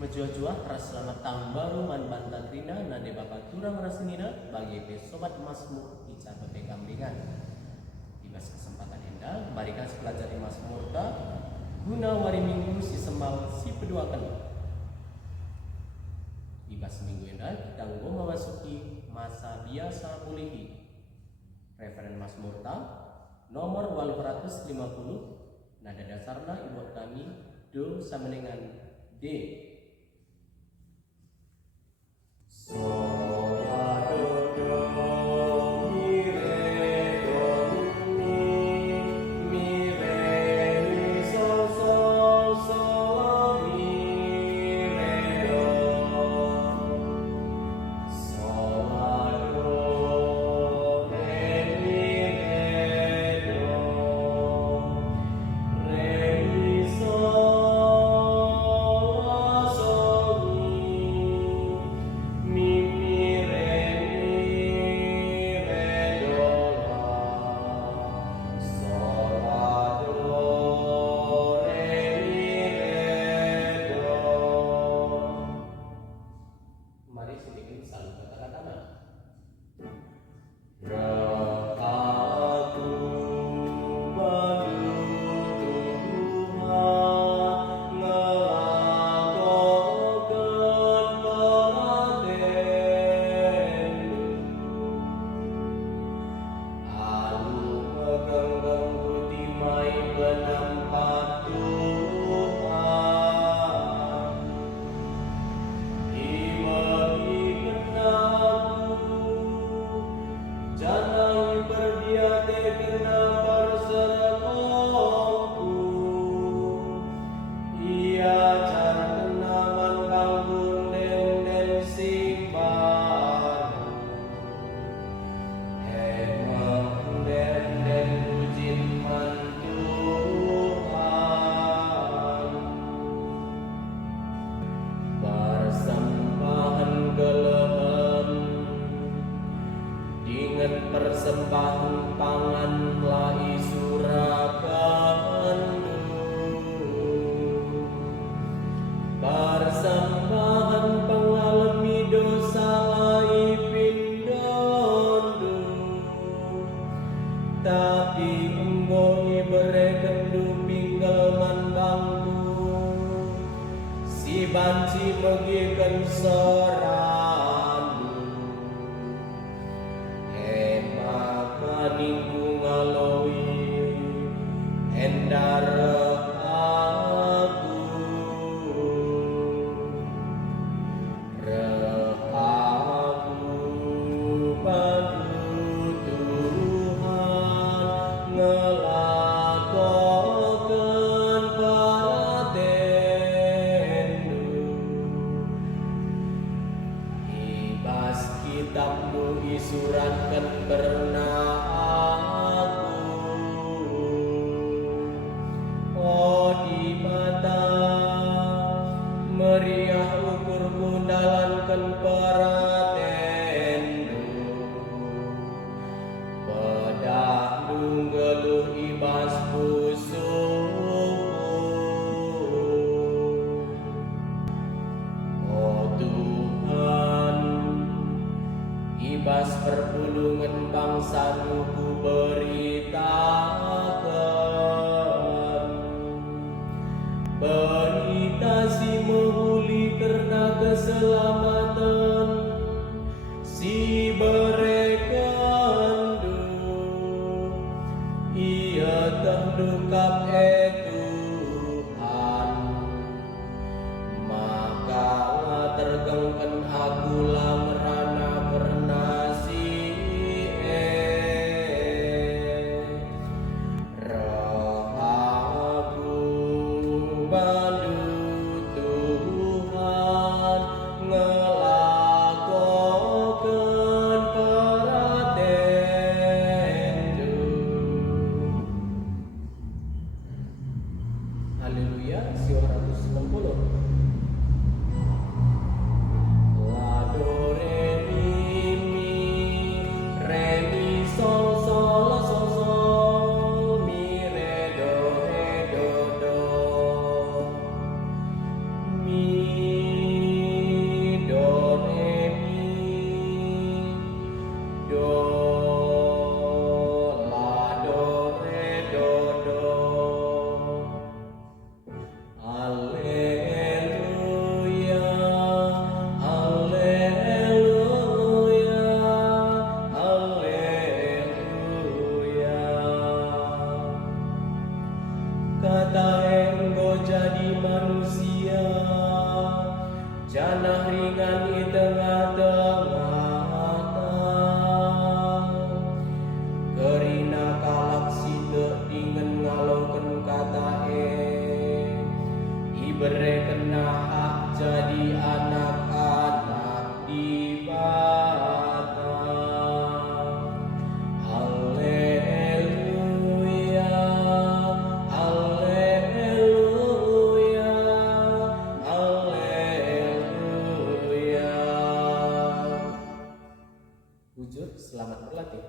Menjua-jua ras selamat tahun baru man banta krina nade bapak turang rasinina bagi sobat Mazmur ica pepegambingan. Ibas kesempatan indah barikan pelajari Mazmur ta guna wari minggu si sembal si peduakan. Ibas minggu indah kita memasuki masa biasa pulihi. Referen Mazmur ta nomor 850 nada dasarna ibu kami do samenengan D. Persembahan pangan lai surakan persembahan pengalami dosa lai pindondo tapi emboi berekendu pinggalman bangku si banci megikan sorandu ninggu ngaloi endar aku padu Tuhan ngelakokan paratendu ibas kitabmu isuratkan berna meriah ukur mundalankan paratendu pedah nunggeluh ibas pusuku oh Tuhan ibas perpulungan bangsa ku beritakan berita si menghuli karena keselamatan si berekandu ia terdukap Tuhan maka tergengken aku merana bernasi Haleluya, siwa 190. La do re mi sol sol la sol sol mi re do do diberikan hak jadi anak-anak di bata. Haleluya, haleluya, haleluya. Bujur, selamat berlatih.